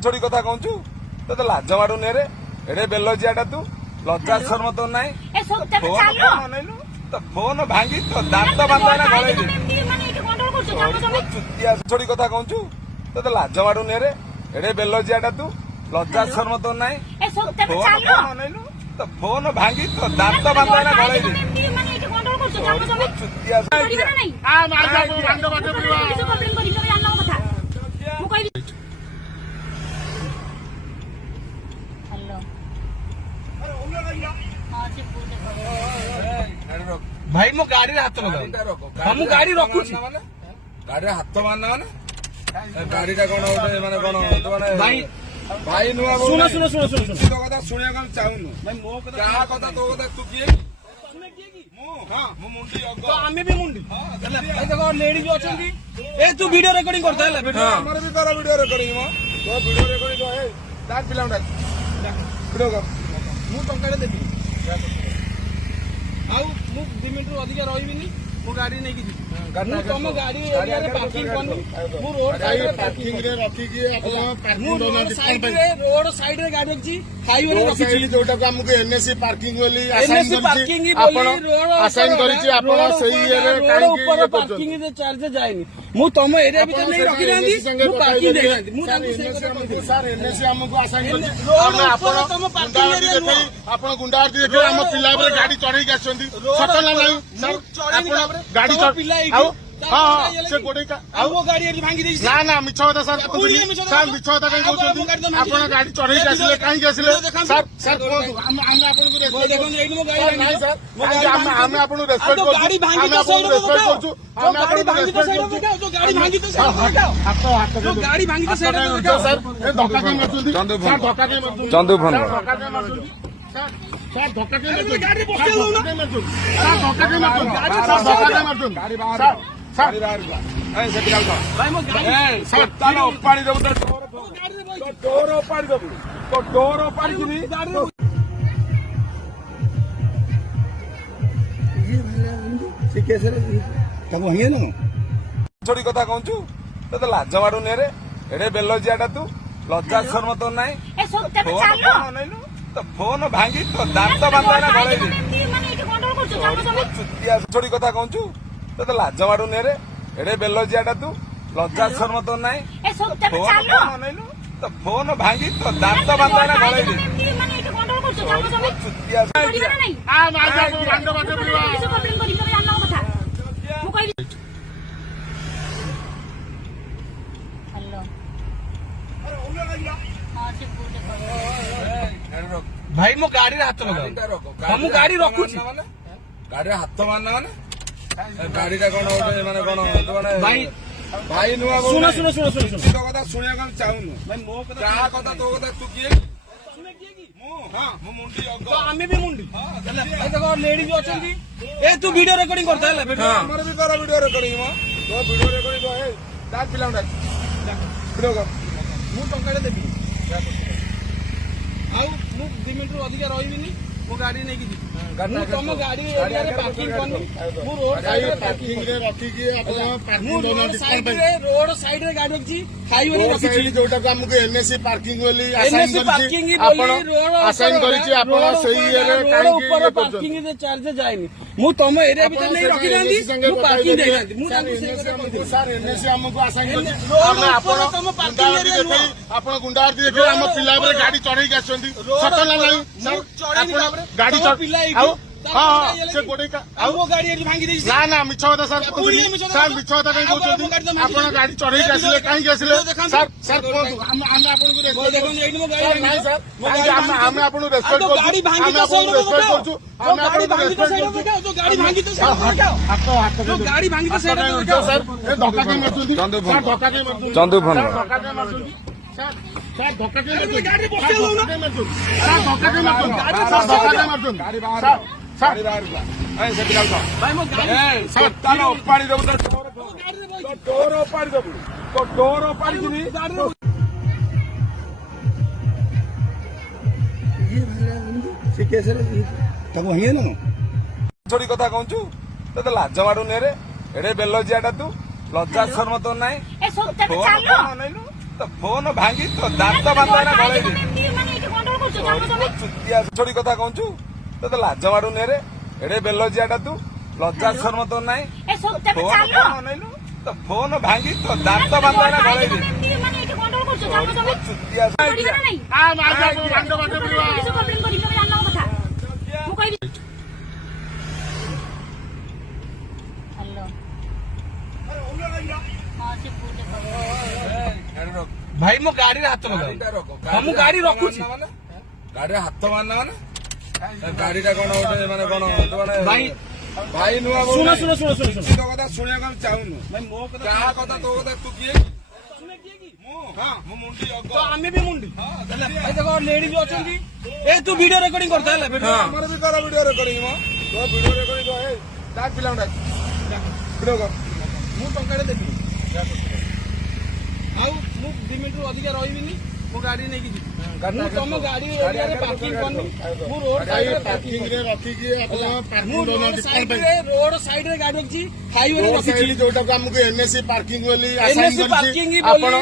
छोड़ी कथा कहूँ तो लाज माडुनी रे एडे बेलजियाटा तू लज्जा शर्म तो नाई तो फोन भांगी तो दांत बांधा गले छोड़ी कथा कहूँ तो लाज माडुनी रे एडे बेलजियाटा तू लज्जा शर्म तो नाई तो फोन भांगी तो दांत बांधा गले भाई मो गाड़ी हाथ लगा हम गाड़ी रखुची गाड़ी हाथ मारना माने गाड़ी टा कोन माने कोन भाई भाई नुआ सुनो सुनो सुनो सुनो तो कथा सुनिया काम चाहुनु भाई मो कथा क्या कथा तो कथा तू किए सुने किए की मु हां मु मुंडी अग तो आमे भी मुंडी ए देखो लेडीज अछंती ए तू वीडियो रिकॉर्डिंग करता है वीडियो हमर भी करा वीडियो रिकॉर्डिंग मो तो वीडियो रिकॉर्डिंग ए दात पिलाउंडा वीडियो कर मु टंका देबी आउ मु 2 मिनिट अधिक रहिबिनी मो गाड़ी नै की तुम गाड़ी पार्किंग करनी मु रोड साइड पार्किंग रे रखी की आपण पार्किंग रोड साइड रे गाड़ी रखी हाईवे रे रखी जोटा को हमको एनएससी पार्किंग वाली एनएससी पार्किंग आपण असाइन करिछि आपण सही एरिया रोड ऊपर पार्किंग रे चार्ज जायनी मु तुम एरिया भीतर नै रखी नांदी मु पार्किंग दे नांदी मु सर एनएससी हमको असाइन करिछि हम आपण तुम पार्किंग एरिया देखै आपण गुंडागर्दी देखै हम पिला रे गाड़ी चढ़ै के आछंती सटल नाही सर आपण गाड़ी आउ हाँ से गोटे वो गाड़ी भांगी देछि ना ना मिछ कथा सर सर मिछ कथा कहीं कहउछन आपण गाड़ी चढ़ै के आसिले काहे के आसिले सर सर हम आपन को देखो एइनो मो गाड़ी नहीं सर हम आपन को रेस्पेक्ट करछु गाड़ी भांगी तो साइड में करछु हम आपन को भांगी तो साइड में जो गाड़ी भांगी तो साइड में जो गाड़ी भांगी तो साइड में सर ए धक्का के मारछुंती सर धक्का के मारछुंती चंदू फोन धक्का के मारछुंती सर धक्का के मारछुंती गाड़ी बसले लो ना सर धक्का के मारछुंती सर धक्का के मारछुंती गाड़ी बाहर गाड़ी बाहर ए से पिलाउ भाई मो गाड़ी ए सब ताला उपाड़ी दबु तो गाड़ी रे डोर उपाड़ी दबु तो डोर उपाड़ी दिनी गाड़ी से कैसे तब वही है ना छोड़ी कथा कहूँ तो लाज माडुनी रे एडे बेलजियाटा तू लज्जा शर्म तो नाई तो फोन भांगी तो दांत बांधा गले छोड़ी कथा कहूँ तो लाज माडुनी रे एडे बेलजियाटा तू लज्जा शर्म तो नाई तो फोन भांगी तो दांत बांधा गले भाई मो गाड़ी हाथ लगा हम गाड़ी रखुची गाड़ी हाथ मारना माने गाड़ी टा कोन माने कोन भाई भाई नुआ सुनो सुनो सुनो सुनो तो कथा सुनिया काम चाहुनु भाई मो कथा क्या कथा तो कथा तू किए सुने किए की मु हां मु मुंडी अग तो आमे भी मुंडी ए देखो लेडीज अछंती ए तू वीडियो रिकॉर्डिंग करता है वीडियो हमर भी करा वीडियो रिकॉर्डिंग मो तो वीडियो रिकॉर्डिंग ए दात पिलाउंडा वीडियो कर मु टंका देबी आउ मु 2 मिनिट अधिक रहिबिनी मो गाड़ी नै की तुम गाड़ी एरिया रे पार्किंग करनी मु रोड साइड रे पार्किंग रे रखी की आपण मु पार्किंग रोड साइड रे गाड़ी रखी हाईवे रे रखी जोटा को हमको एनएससी पार्किंग वाली एनएससी पार्किंग आपण असाइन करिछि आपण सही एरिया रोड ऊपर पार्किंग रे चार्ज जायनी मु तुम एरिया भीतर नै रखी नांदी मु पार्किंग दे नांदी मु सर एनएससी हमको असाइन करिछि हम आपण तुम पार्किंग एरिया देखै आपण गुंडागर्दी देखै हम पिला रे गाड़ी चढ़ै के आछंती सटल नाही सर आपण गाड़ी आउ हाँ से गोटे वो गाड़ी भांगी देछि ना ना मिछ कथा सर सर मिछ कथा कहीं कहउछन आपण गाड़ी चढ़ै के आसिले काहे के आसिले सर सर हम आपन को देखो एइनो मो गाड़ी नहीं सर हम आपन को रेस्पेक्ट करछु गाड़ी भांगी तो साइड में रेस्पेक्ट करछु हम आपन को रेस्पेक्ट करछु जो गाड़ी भांगी तो साइड में जो गाड़ी भांगी तो साइड में सर ए धक्का के मारछुंती सर धक्का के मारछुंती चंदू फोन धक्का के मारछुंती सर सर धक्का के मारछुंती गाड़ी बसले लो ना सर धक्का के मारछुंती सर धक्का के मारछुंती गाड़ी बाहर गाड़ी बाहर ए से पिलाउ भाई मो गाड़ी ए सब ताला उपाड़ी दबु तो डोर उपाड़ी दबु तो डोर उपाड़ी दिनी से कैसे तब वही है ना छोड़ी कथा कहूँ तो लाज माडुनी रे एडे बेलजियाटा तू लज्जा शर्म तो नाई तो फोन भांगी तो दांत बांधा गलेबी चुतिया छोड़ी कथा कहूँ तो लाज माडुनी रे एडे बेलजियाटा तू लज्जा शर्म तो नाई फोन अनैलु तो फोन भांगी तो दांत बांधा गलेबी चुतिया ଭାଇ ମୋ ଗାଡିରେ ହାତ ଲଗାଅ ହଁ ମୁଁ ଗାଡି ରଖୁଛି ଗାଡିରେ ହାତ ମାରନା ମାନେ ଗାଡିଟା କଣ ଗୋଟେ ମାନେ କଣ ମାନେ ଭାଇ ଭାଇ ନୁଆ ଶୁଣ ଶୁଣ ଶୁଣ ଶୁଣ ଶୁଣ ତୋ କଥା ଶୁଣିବାକୁ ଆମେ ଚାହୁଁନୁ ଭାଇ ମୋ କଥା କାହା କଥା ତୋ କଥା ତୁ କିଏ ଶୁଣେ କିଏ କି ମୁଁ ହଁ ମୁଁ ମୁଣ୍ଡି ତ ଆମେ ବି ମୁଣ୍ଡି ଭାଇ ଦେଖ ଲେଡିଜ ଅଛନ୍ତି ଏ ତୁ ଭିଡିଓ ରେକର୍ଡିଂ କରୁଥା ହେଲା ଭିଡିଓ ଆମର ବି କର ଭିଡିଓ ରେକର୍ଡିଂ ମୋ ତୋ ଭିଡିଓ ରେକର୍ଡିଂ କର ଏ ଡାକ ପିଲାଙ୍କୁ ଡାକ ଭିଡିଓ କର ମୁଁ ଟଙ୍କାଟେ ଦେବିନି ଆଉ ମୁଁ 2 ମିନିଟରୁ ଅଧିକା ରହିବିନି ମୋ ଗାଡି ନେଇକି ଯିବି ମୁଁ ତମ ଗାଡି ଏରିଆରେ ପାର୍କିଂ କରିନି ମୁଁ ରୋଡ ସାଇଡରେ ପାର୍କିଂ ରେ ରଖିକି ଆପଣ ପାର୍କିଂ ମୁଁ ରୋଡ ଦଉନାହାନ୍ତି କଣ ପାଇଁ? ସାଇଡରେ ଗାଡି ରଖିଛି ହାଇୱେ ରେ ରୋଡ ରଖିଛି ସାଇଡ ଯୋଉଟାକୁ ଆମକୁ ଏନ୍ଏସି ପାର୍କିଂ ବୋଲି NSC ଆସାଇନ ପାର୍କିଂ କରିଛି ବୋଲି ଆପଣ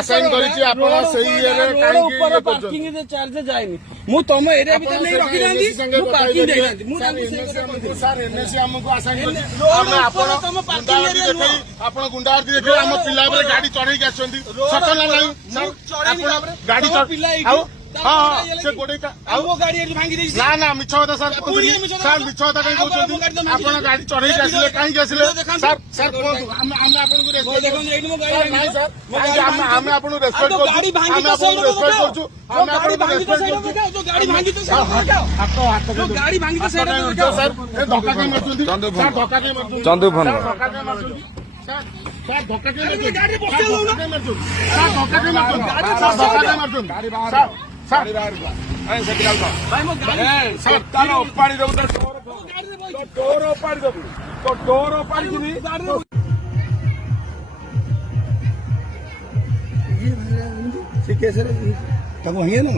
ଆସାଇନ କରିଛି ଆପଣ ସେଇ ଇଏରେ କାହିଁକି ଇଏ ପାର୍କିଂ କରୁଛନ୍ତି? ଚାର୍ଜ ଯାଏନି ମୁଁ ତମ ଏରିଆ ଭିତରେ ନେଇ ରଖିନାହାନ୍ତି ମୁଁ ପାର୍କିଂ ଦେଇନାହାନ୍ତି ମୁଁ ସାର୍ ଏନ୍ଏସି ଆମକୁ ଆସାଇନ କରିଛି ରୋଡ ଆମେ ଆପଣ ଉପରେ ତମ ପାର୍କିଂ ଗୁଣ୍ଡାଗର୍ଦି ଏରିଆ ଦେଖେଇ ଆପଣ ଗୁଣ୍ଡାଗର୍ଦି ଦେଖେଇ ଆମ ପିଲା ଉପରେ ଗାଡି ଚଢେଇକି ଆସିଛନ୍ତି ସତ ନା ନାହିଁ ସାର୍ ଆପଣ ଗାଡି ପିଲା ଆଉ ହଁ ସେ ଗୋଡେଇଟା ଆଉ ମୋ ଗାଡି ଏଠି ଭାଙ୍ଗି ଦେଇଛି ନା ନା ମିଛ କଥା ସାର୍ ପୁଣି କହୁଛନ୍ତି ମିଛ କଥା ସାର୍ ମିଛ କଥା କାହିଁ କହୁଛନ୍ତି ଆପଣ ଗାଡି ଚଢେଇକି ଆସିଲେ କାହିଁକି ଆସିଲେ ସାର୍ ସାର୍ କୁହନ୍ତୁ ଆମେ ଆପଣଙ୍କୁ ରେସ୍ପେକ୍ଟ ଦେଖନ୍ତୁ ଏଇଠି ମୋ ଗାଡି ସାର୍ ନାହିଁ ସାର୍ ଆମେ ଆପଣଙ୍କୁ ରେସ୍ପେକ୍ଟ କରୁଛୁ ଗାଡି ଭାଙ୍ଗି ଆମେ ଆପଣଙ୍କୁ ରେସ୍ପେକ୍ଟ କରୁଛୁ ଆମେ ଆପଣଙ୍କୁ ରେସ୍ପେକ୍ଟ କରୁଛୁ ଗାଡି ଭାଙ୍ଗି ତ ହାତ ଗାଡି ଭାଙ୍ଗି ତ ସେଇଟା ସାର୍ ଏ ଧକ୍କା କାଇଁ ମାରୁଛନ୍ତି ଚନ୍ଦୁ ସାର୍ ଧକ୍କା କାଇଁ ମାରୁଛନ୍ତି ଚନ୍ଦୁ ଫୋନ ସାର୍ ଧକ୍କା କାଇଁ ମାରୁଛନ୍ତି ସାର୍ ସାର୍ ଧକ୍କା କାଇଁ ମାରୁଛନ୍ତି ଗାଡିରେ ସାର୍ ବସେଇ ଧକ୍କା କାଇଁ ମାରୁଛନ୍ତି ସାର୍ ଧକ୍କା କାଇଁ ମାରୁଛନ୍ତି ଗାଡି ସାର୍ ଧକ୍କା କାଇଁ ମାରୁଛନ୍ତି ଗାଡି ବାହାର ସାର୍ ସାର୍ ଗାଡି ବାହାର ଏ ସେ ପିଲାକୁ କହ ଭାଇ ମୋ ଗାଡି ତାର ଓପାଡ଼ି ଦେବୁ ତା ଡୋର ଗାଡିରେ ତୋ ଡୋର ଓପାଡ଼ି ଦେବୁ ତୋ ଡୋର ଓପାଡ଼ି ଯିବି ଗାଡିରେ ସେ କେସରେ ତାକୁ ଭାଙ୍ଗିଆ ନା